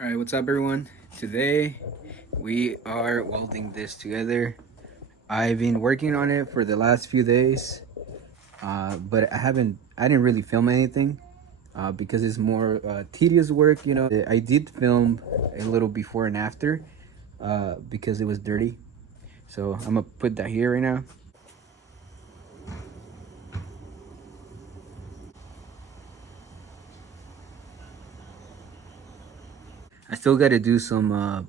All right, what's up, everyone? Today we are welding this together. I've been working on it for the last few days, but I didn't really film anything because it's more tedious work. I did film a little before and after because it was dirty. So I'm gonna put that here right now. I still got to do some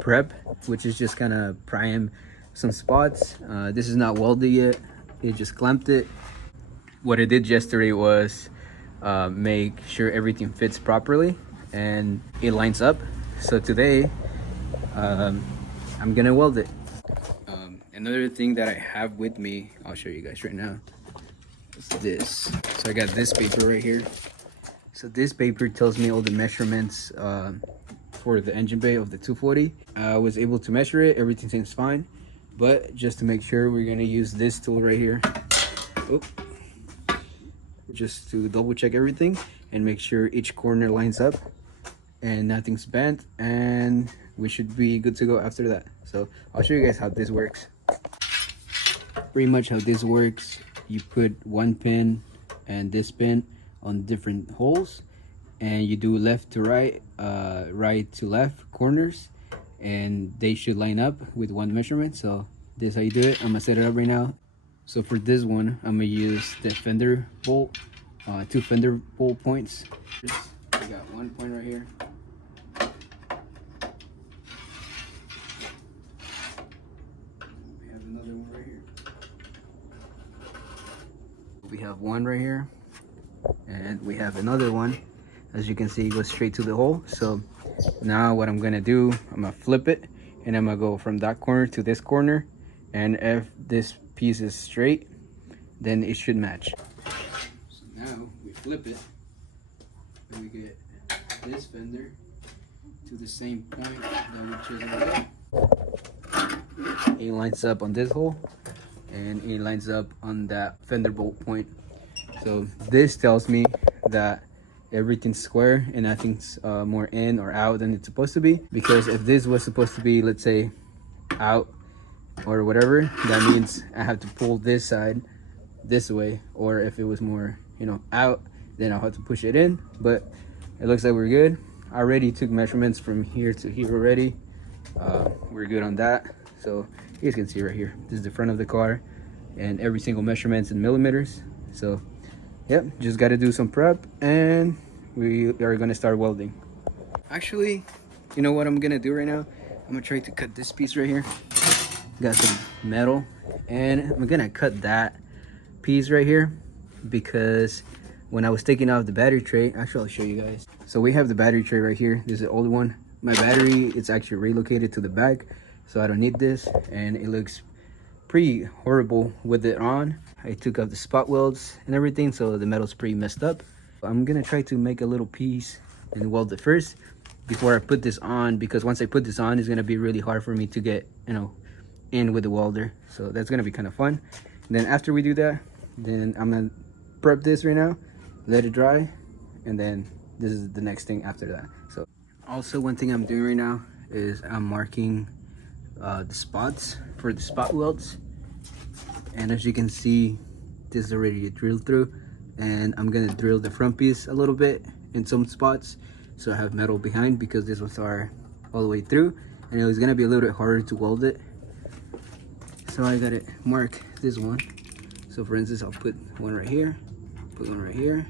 prep, which is just kind of prime some spots. This is not welded yet. It just clamped it. What I did yesterday was make sure everything fits properly and it lines up. So today, um, I'm gonna weld it. Another thing that I have with me, I'll show you guys right now, is this. So I got this paper right here. So this paper tells me all the measurements for the engine bay of the 240. I was able to measure it, everything seems fine. But just to make sure, we're gonna use this tool right here. Oop. Just to double check everything and make sure each corner lines up and nothing's bent, and we should be good to go after that. So I'll show you guys how this works. Pretty much how this works, you put one pin and this pin on different holes, and you do left to right, right to left corners, and they should line up with one measurement. So this is how you do it. I'm gonna set it up right now. So for this one, I'm gonna use the fender bolt, two fender bolt points. I got one point right here. We have another one right here. We have one right here, and we have another one. As you can see, it goes straight to the hole. So now what I'm gonna do, I'm gonna flip it, and I'm gonna go from that corner to this corner, and if this piece is straight, then it should match. So now we flip it, and we get this fender to the same point that we chiseled it. It lines up on this hole, and it lines up on that fender bolt point. So this tells me that everything's square and nothing's more in or out than it's supposed to be. Because if this was supposed to be, let's say, out or whatever, that means I have to pull this side this way. Or if it was more, out, then I'll have to push it in. But it looks like we're good. I already took measurements from here to here already. We're good on that. So you guys can see right here, this is the front of the car, and every single measurement's in millimeters. So yep, just got to do some prep, and we are gonna start welding. Actually, you know what I'm gonna do right now? I'm gonna try to cut this piece right here. Got some metal, and I'm gonna cut that piece right here because when I was taking off the battery tray, actually I'll show you guys. So we have the battery tray right here. This is the old one. My battery, it's actually relocated to the back, so I don't need this, and it looks pretty horrible with it on. I took off the spot welds and everything, so the metal's pretty messed up. I'm gonna try to make a little piece and weld it first before I put this on, because once I put this on, it's gonna be really hard for me to get in with the welder. So that's gonna be kind of fun. And then after we do that, then I'm gonna prep this right now, let it dry, and then this is the next thing after that. So also, one thing I'm doing right now is I'm marking the spots for the spot welds, and as you can see, this is already drilled through, and I'm gonna drill the front piece a little bit in some spots so I have metal behind, because these ones are all the way through and it was gonna be a little bit harder to weld it. So I gotta mark this one. So for instance, I'll put one right here, put one right here,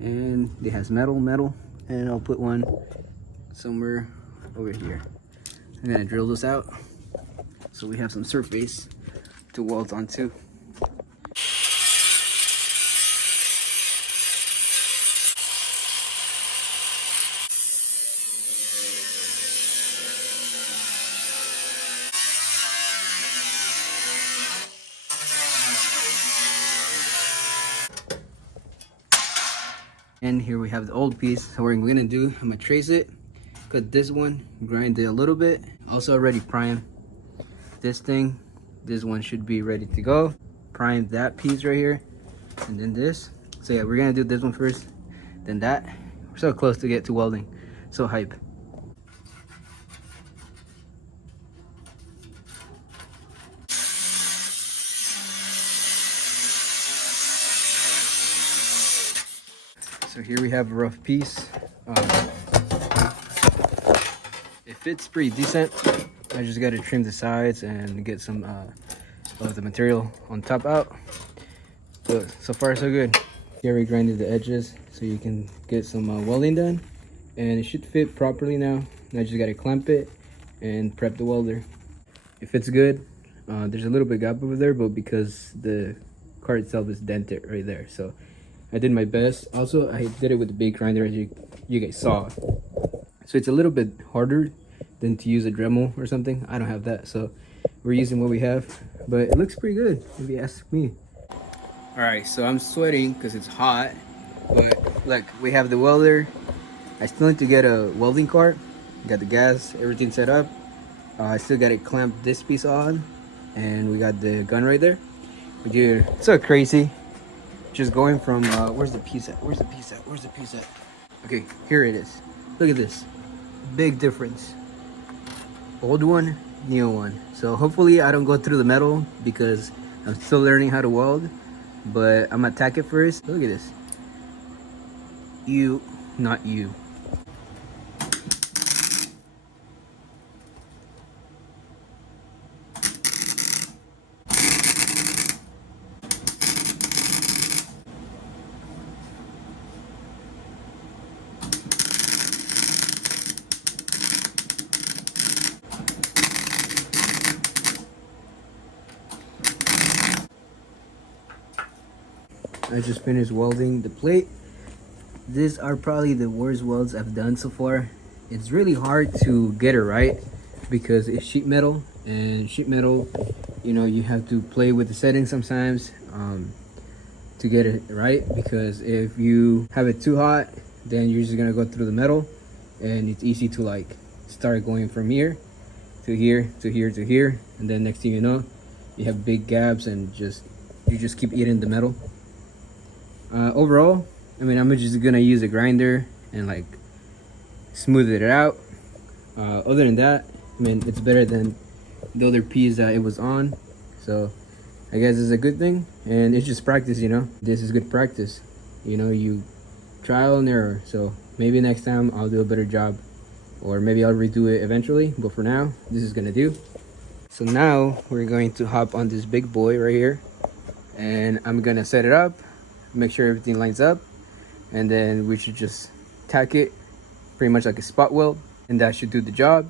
and it has metal, and I'll put one somewhere over here. I'm gonna drill this out so we have some surface to weld onto. And here we have the old piece. So what I'm gonna do, I'm gonna trace it, cut this one, grind it a little bit. Also already prime this thing. This one should be ready to go. Prime that piece right here, and then this. So yeah, we're gonna do this one first, then that. We're so close to get to welding. So hype. So here we have a rough piece. It fits pretty decent. I just got to trim the sides and get some of the material on top out. But so far so good. Here we grinded the edges so you can get some welding done, and it should fit properly now. I just got to clamp it and prep the welder. It fits good. There's a little bit gap over there, but because the car itself is dented right there, so I did my best. Also, I did it with the big grinder, as you guys saw. So it's a little bit harder than to use a Dremel or something. I don't have that, so we're using what we have, but it looks pretty good if you ask me. All right, so I'm sweating because it's hot, but look, we have the welder. I still need to get a welding cart. Got the gas, everything set up. I still got to clamp this piece on, and we got the gun right there. But dude, it's so crazy. Just going from where's the piece at? Where's the piece at? Where's the piece at? Okay, here it is. Look at this, big difference. Old one, new one. So hopefully I don't go through the metal because I'm still learning how to weld. But I'm gonna tack it first. Look at this. You, not you. I just finished welding the plate. These are probably the worst welds I've done so far. It's really hard to get it right because it's sheet metal, and sheet metal, you know, you have to play with the settings sometimes to get it right, because if you have it too hot, then you're just gonna go through the metal, and it's easy to like start going from here to here to here to here, and then next thing you know, you have big gaps and you just keep eating the metal. Overall, I mean, I'm just gonna use a grinder and like smooth it out. Other than that, I mean, it's better than the other piece that it was on, so I guess it's a good thing. And it's just practice, you know. This is good practice, you know. You trial and error, so maybe next time I'll do a better job, or maybe I'll redo it eventually, but for now this is gonna do. So now we're going to hop on this big boy right here, and I'm gonna set it up, make sure everything lines up, and then we should just tack it pretty much like a spot weld, and that should do the job.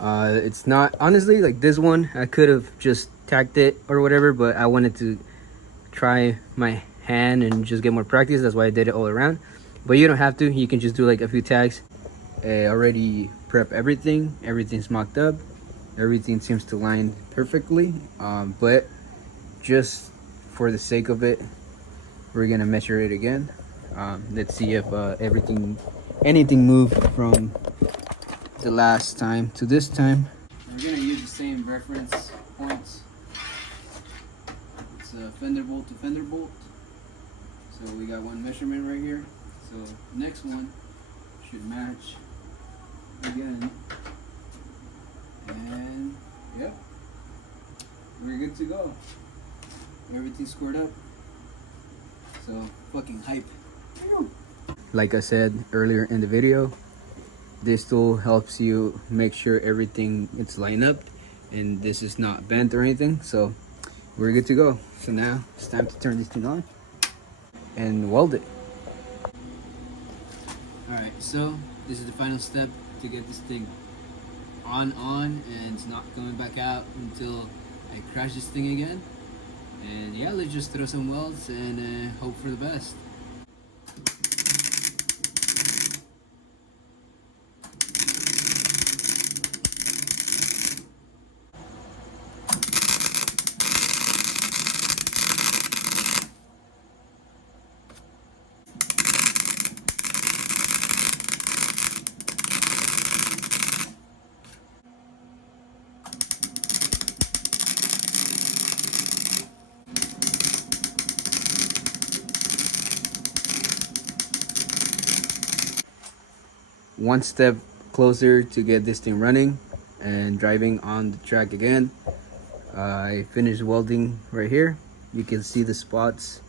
It's not, honestly, like this one I could have just tacked it or whatever, but I wanted to try my hand and just get more practice. That's why I did it all around, but you don't have to. You can just do like a few tags. Already prep everything, everything's mocked up, everything seems to line perfectly, but just for the sake of it, we're gonna measure it again. Let's see if anything moved from the last time to this time. We're gonna use the same reference points. It's a fender bolt to fender bolt. So we got one measurement right here. So next one should match again. And yep, we're good to go. Everything's squared up. So fucking hype. Like I said earlier in the video, this tool helps you make sure everything is lined up and this is not bent or anything. So we're good to go. So now it's time to turn this thing on and weld it. Alright, so this is the final step to get this thing on, and it's not coming back out until I crash this thing again. And yeah, let's just throw some welds and hope for the best. One step closer to get this thing running and driving on the track again. I finished welding right here. You can see the spots.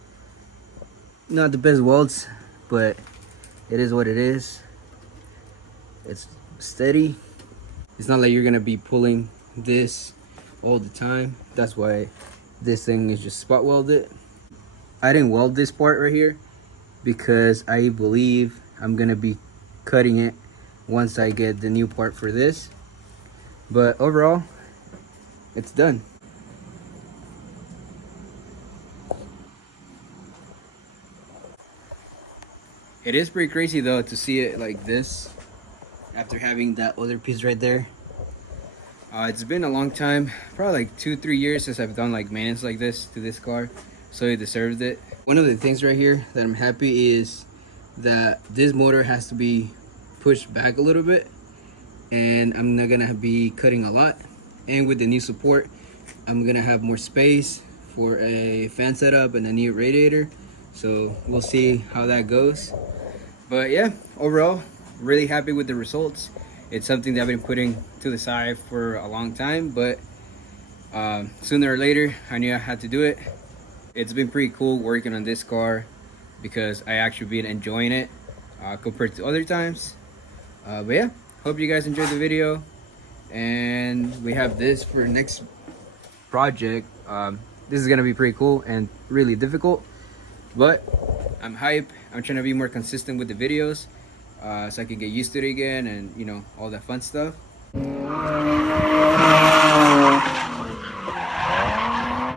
Not the best welds, but it is what it is. It's steady. It's not like you're gonna be pulling this all the time. That's why this thing is just spot welded. I didn't weld this part right here because I believe I'm gonna be cutting it once I get the new part for this. But overall, it's done. It is pretty crazy though to see it like this after having that other piece right there. It's been a long time, probably like 2-3 years since I've done like maintenance like this to this car, so it deserved it. One of the things right here that I'm happy is that this motor has to be pushed back a little bit, and I'm not gonna be cutting a lot. And with the new support, I'm gonna have more space for a fan setup and a new radiator, so we'll see how that goes. But yeah, overall, really happy with the results. It's something that I've been putting to the side for a long time, but sooner or later I knew I had to do it. It's been pretty cool working on this car because I actually been enjoying it compared to other times. But yeah, hope you guys enjoyed the video, and we have this for next project. This is gonna be pretty cool and really difficult, but I'm hype. I'm trying to be more consistent with the videos so I can get used to it again, and you know, all that fun stuff.